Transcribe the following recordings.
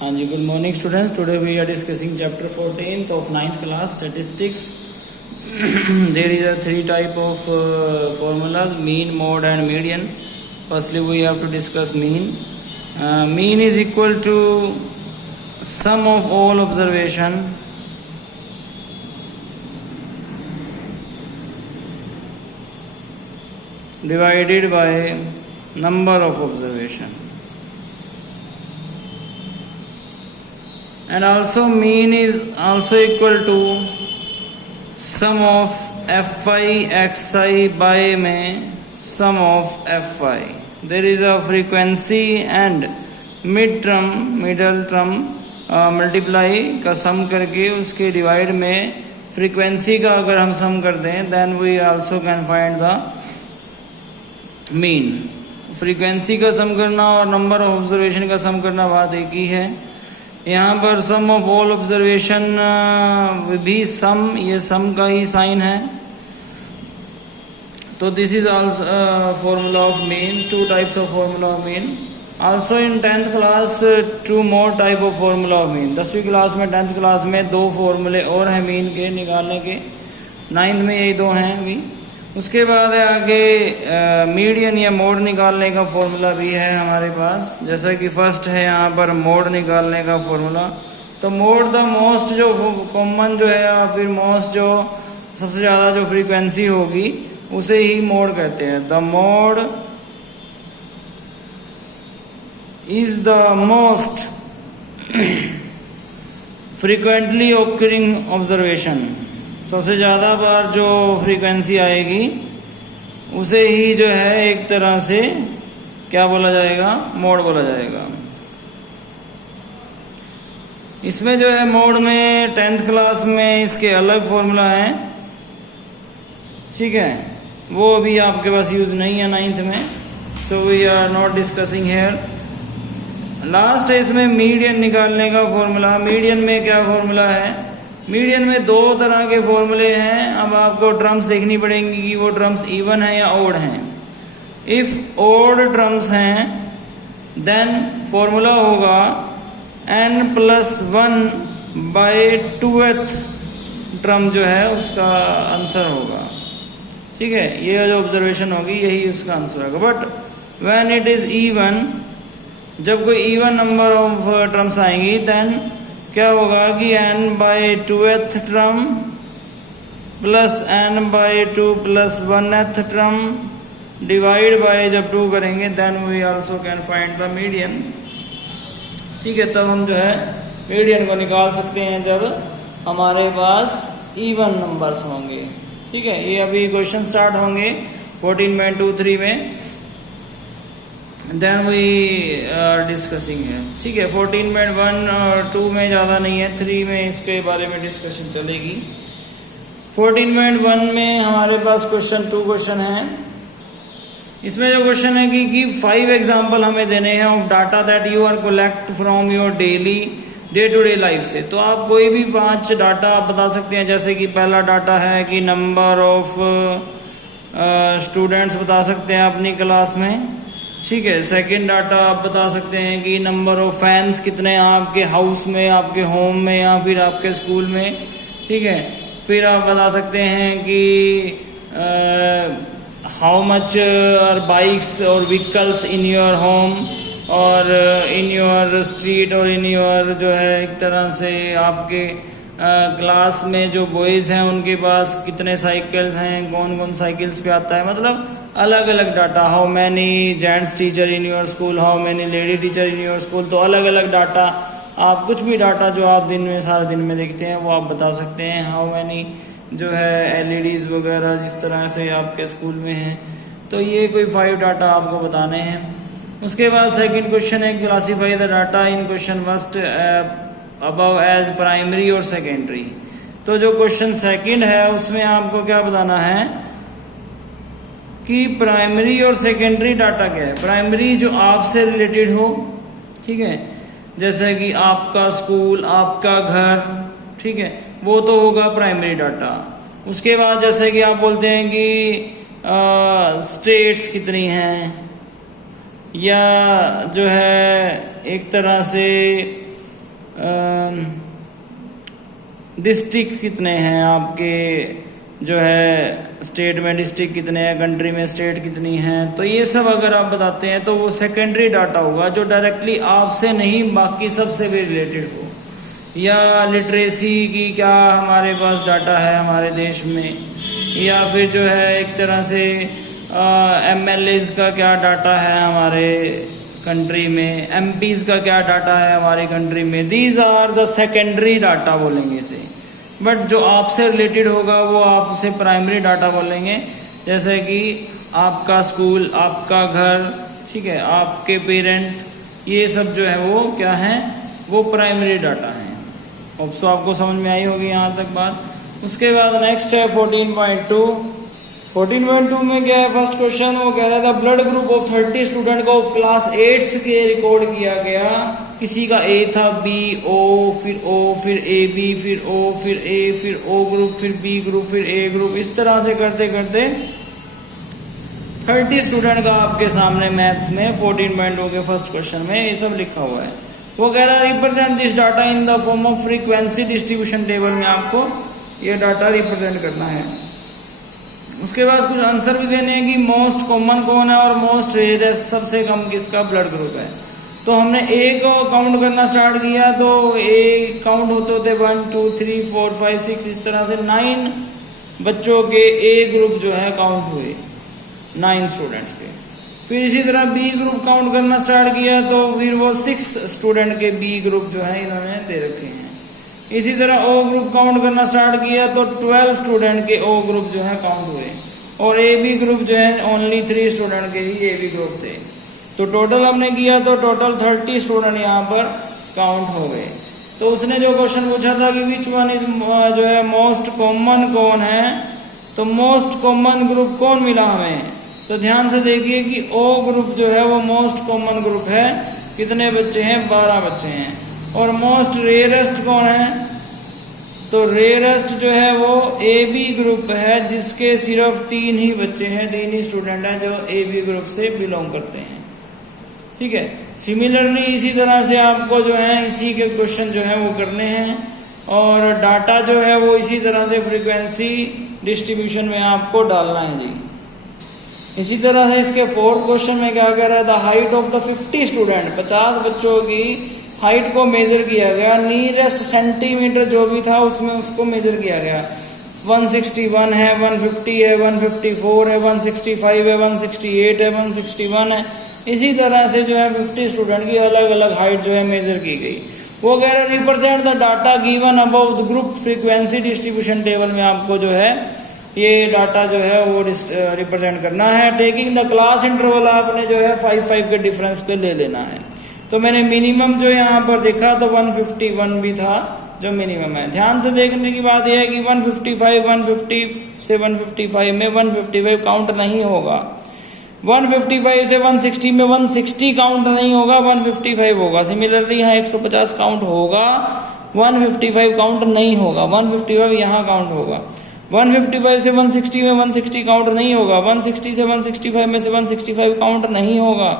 हाँ जी, good morning students. Today we are discussing chapter 14th of 9th class statistics. There is a three type of formulas: mean, mode and median. Firstly we have to discuss mean. Mean is equal to sum of all observation divided by number of observation. And also mean is also equal to sum of fi xi by में sum of fi. There is a frequency and middle term multiply का sum करके उसके divide में frequency का अगर हम sum कर दें then we also can find the mean. frequency का sum करना और number of observation का sum करना बात एक ही है. यहाँ पर सम ऑफ ऑल ऑब्जर्वेशन भी सम, ये सम का ही साइन है. तो this is also formula of mean. Two types of formula of mean. Also in 10th class two more type of formula of mean. 10वीं क्लास में 10th क्लास में दो फॉर्मूले और हैं मीन के निकालने के. 9th में यही दो हैं अभी. उसके बाद आगे मीडियन या मोड निकालने का फॉर्मूला भी है हमारे पास. जैसा कि फर्स्ट है यहाँ पर मोड निकालने का फॉर्मूला. तो मोड द मोस्ट जो कॉमन जो है या फिर मोस्ट जो सबसे ज़्यादा जो फ्रीक्वेंसी होगी उसे ही मोड कहते हैं. The mode is the most frequently occurring observation. सबसे ज़्यादा बार जो फ्रीक्वेंसी आएगी उसे ही जो है एक तरह से क्या बोला जाएगा, मोड बोला जाएगा. इसमें जो है मोड में 10th क्लास में इसके अलग फॉर्मूला हैं, ठीक है, वो अभी आपके पास यूज नहीं है 9th में. So we are not discussing here. Last है इसमें मीडियन निकालने का फॉर्मूला. मीडियन में क्या फॉर्मूला है? मीडियन में दो तरह के फॉर्मूले हैं. अब आपको टर्म्स देखनी पड़ेंगी कि वो टर्म्स इवन है या ओड हैं. इफ ओड टर्म्स हैं देन फॉर्मूला होगा n+1/2th टर्म जो है उसका आंसर होगा. ठीक है, ये जो ऑब्जर्वेशन होगी यही उसका आंसर होगा. But when it is even, जब कोई इवन नंबर ऑफ टर्म्स आएंगी देन क्या होगा कि n/2th term plus n/2 + 1th term divide by जब 2 करेंगे then we also can find the median. ठीक है, तब हम जो है मीडियन को निकाल सकते हैं जब हमारे पास इवन नंबर्स होंगे. ठीक है, ये अभी क्वेश्चन स्टार्ट होंगे 14.23 में. देन वी आर डिस्कसिंग है. ठीक है, 14.1 और 2 में ज़्यादा नहीं है, 3 में इसके बारे में डिस्कशन चलेगी. 14.1 में हमारे पास टू क्वेश्चन है. इसमें जो क्वेश्चन है कि 5 एग्जाम्पल हमें देने हैं of data that you are collect from your daily day to day life से. तो आप कोई भी 5 डाटा आप बता सकते हैं. जैसे कि पहला डाटा है कि नंबर ऑफ स्टूडेंट्स बता सकते हैं अपनी क्लास में. ठीक है, सेकंड डाटा आप बता सकते हैं कि नंबर ऑफ फैंस कितने हैं आपके हाउस में, आपके होम में या फिर आपके स्कूल में. ठीक है, फिर आप बता सकते हैं कि हाउ मच आर बाइक्स और व्हीकल्स इन योर होम और इन योर स्ट्रीट और इन योर जो है एक तरह से आपके क्लास में जो बॉयज़ हैं उनके पास कितने साइकिल्स हैं, कौन कौन साइकिल्स पे आता है. मतलब अलग अलग data. How many gents teacher in your school, how many lady teacher in your school. तो अलग अलग डाटा, आप कुछ भी डाटा जो आप दिन में सारा दिन में देखते हैं वो आप बता सकते हैं. हाउ मैनी जो है एलईडीज वगैरह जिस तरह से आपके स्कूल में हैं. तो ये कोई 5 डाटा आपको बताने हैं. उसके बाद सेकंड क्वेश्चन है classify the data in question first above as primary और सेकेंडरी. तो जो क्वेश्चन सेकंड है उसमें आपको क्या बताना है कि प्राइमरी और सेकेंडरी डाटा क्या है. प्राइमरी जो आपसे रिलेटेड हो, ठीक है, जैसे कि आपका स्कूल, आपका घर, ठीक है, वो तो होगा प्राइमरी डाटा. उसके बाद जैसे कि आप बोलते हैं कि स्टेट्स कितनी हैं, या जो है एक तरह से डिस्ट्रिक्ट कितने हैं आपके जो है स्टेट में, डिस्ट्रिक्ट कितने हैं, कंट्री में स्टेट कितनी हैं, तो ये सब अगर आप बताते हैं तो वो सेकेंडरी डाटा होगा जो डायरेक्टली आपसे नहीं बाकी सबसे भी रिलेटेड हो। या लिटरेसी की क्या हमारे पास डाटा है हमारे देश में, या फिर जो है एक तरह से MLAs का क्या डाटा है हमारे कंट्री में, MPs का क्या डाटा है हमारी कंट्री में। These are the secondary data बोलेंगे इसे, बट जो आपसे रिलेटेड होगा वो आप उसे प्राइमरी डाटा बोलेंगे। जैसे कि आपका स्कूल, आपका घर, ठीक है, आपके पेरेंट, ये सब जो है वो क्या है, वो प्राइमरी डाटा है। अब सो आपको समझ में आई होगी यहाँ तक बात। उसके बाद नेक्स्ट है 14.2। 14.2 में क्या है, फर्स्ट क्वेश्चन वो कह रहा था ब्लड ग्रुप ऑफ 30 स्टूडेंट को क्लास 8th के रिकॉर्ड किया गया। किसी का A था, B, O, फिर O, फिर AB, फिर O, फिर A, फिर O ग्रुप, फिर B ग्रुप, फिर A ग्रुप, इस तरह से करते करते 30 स्टूडेंट का आपके सामने मैथ्स में 14.2 के फर्स्ट क्वेश्चन में ये सब लिखा हुआ है। वो कह रहा है represent this data in the form of frequency distribution table में आपको ये डाटा रिप्रेजेंट करना है। उसके बाद कुछ आंसर भी देने हैं कि मोस्ट कॉमन कौन है और मोस्ट रेयरेस्ट सबसे कम किसका ब्लड ग्रुप है। तो हमने A को काउंट करना स्टार्ट किया तो A काउंट होते होते 1 2 3 4 5 6 इस तरह से 9 बच्चों के A ग्रुप जो है काउंट हुए, 9 स्टूडेंट्स के। फिर इसी तरह B ग्रुप काउंट करना स्टार्ट किया तो फिर वो 6 स्टूडेंट के B ग्रुप जो है इन्होंने दे रखे हैं। इसी तरह O ग्रुप काउंट करना स्टार्ट किया तो 12 स्टूडेंट के O ग्रुप जो है काउंट हुए, और AB ग्रुप जो है ओनली 3 स्टूडेंट के ही AB ग्रुप थे। तो टोटल हमने किया तो टोटल 30 स्टूडेंट यहाँ पर काउंट हो गए। तो उसने जो क्वेश्चन पूछा था कि विच वन इज जो है मोस्ट कॉमन कौन है, तो मोस्ट कॉमन ग्रुप कौन मिला हमें, तो ध्यान से देखिए कि O ग्रुप जो है वो मोस्ट कॉमन ग्रुप है। कितने बच्चे हैं, 12 बच्चे हैं। और मोस्ट रेयरेस्ट कौन है, तो रेयरेस्ट जो है वो AB ग्रुप है जिसके सिर्फ 3 ही बच्चे हैं, 3 ही स्टूडेंट हैं जो AB ग्रुप से बिलोंग करते हैं। ठीक है, सिमिलरली इसी तरह से आपको जो है इसी के क्वेश्चन जो है वो करने हैं, और डाटा जो है वो इसी तरह से फ्रीक्वेंसी डिस्ट्रीब्यूशन में आपको डालना है जी। इसी तरह से इसके 4th क्वेश्चन में क्या कह रहा है, the height of the 50 student, 50 बच्चों की हाइट को मेजर किया गया। नियरेस्ट सेंटीमीटर जो भी था उसमें उसको मेजर किया गया। 161 है, 150 है, 154 है, 165 है, 168 है, 161 है। इसी तरह से जो है 50 स्टूडेंट की अलग अलग हाइट जो है मेजर की गई। वो कह रहा है represent the data given about the group frequency distribution table में आपको जो है ये डाटा जो है वो रिप्रेजेंट करना है। टेकिंग द क्लास इंटरवल आपने जो है 5 के डिफरेंस पे ले लेना है। तो मैंने मिनिमम जो यहाँ पर देखा तो 151 भी था जो मिनिमम है। ध्यान से देखने की बात यह है कि 155, 150 से 155 में 155 काउंट नहीं होगा। 155 से 160 में 160 काउंट नहीं होगा, 155 होगा। सिमिलरली यहाँ 150 काउंट होगा, 155 काउंट नहीं होगा, 155 यहाँ काउंट होगा। 155 से 160 में 160 काउंट नहीं होगा, 160 से 165 में से 165 काउंट नहीं होगा।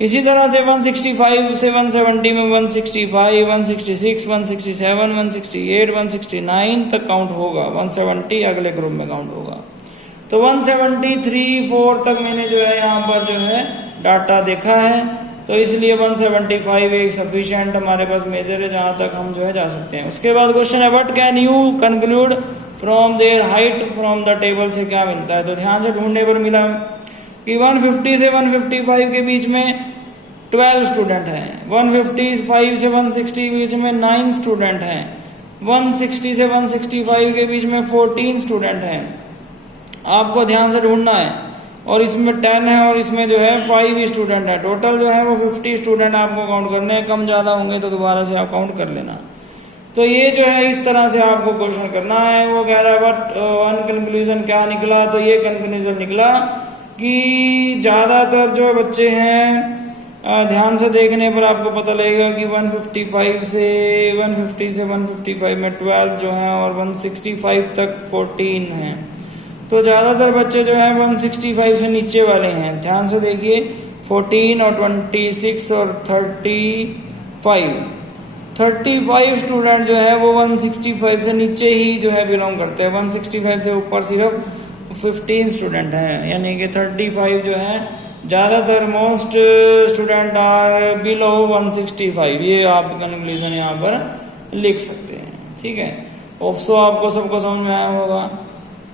इसी तरह से 165 से 170 में 165, 166, 167, 168, 169 तक काउंट होगा, 170 अगले ग्रुप में काउंट होगा। तो 173, 4 तक मैंने जो है यहाँ पर जो है डाटा देखा है, तो इसलिए 175 एक सफिशिएंट हमारे पास मेजर है जहां तक हम जो है जा सकते हैं। उसके बाद क्वेश्चन है what can you conclude from their height from the table से क्या मिलता है। तो ध्यान से ढूंढने पर मिला कि 150 से 155 के बीच में 12 स्टूडेंट हैं, 155 से 160 के बीच में 9 स्टूडेंट हैं, 160 से 165 के बीच में 14 स्टूडेंट हैं। आपको ध्यान से ढूंढना है, और इसमें 10 है और इसमें जो है 5 स्टूडेंट है। टोटल जो है वो 50 स्टूडेंट आपको काउंट करने हैं। कम ज्यादा होंगे तो दोबारा से आप काउंट कर लेना। तो ये जो है इस तरह से आपको क्वेश्चन करना है। वो कह रहा है बट वन कंक्लूजन क्या निकला, तो ये कंक्लूजन निकला कि ज्यादातर जो बच्चे हैं ध्यान से देखने पर आपको पता लगेगा कि 150 से 155 में 12 जो है और 165 तक 14 हैं। तो ज्यादातर बच्चे जो है 165 से नीचे वाले हैं। ध्यान से देखिए 14 और 26 और 35। 35 स्टूडेंट जो है वो 165 से नीचे ही जो है बिलोंग करते हैं, 165 से ऊपर सिर्फ 15 स्टूडेंट हैं, यानी कि 35 जो है ज्यादातर मोस्ट स्टूडेंट आर बिलो 165। ये आप कंक्लूजन यहाँ पर लिख सकते हैं। ठीक है, होप सो आपको सबको समझ में आया होगा।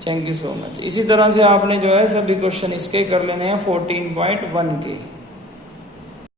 Thank you so much. इसी तरह से आपने जो है सभी क्वेश्चन इसके कर लेने हैं 14.1 के।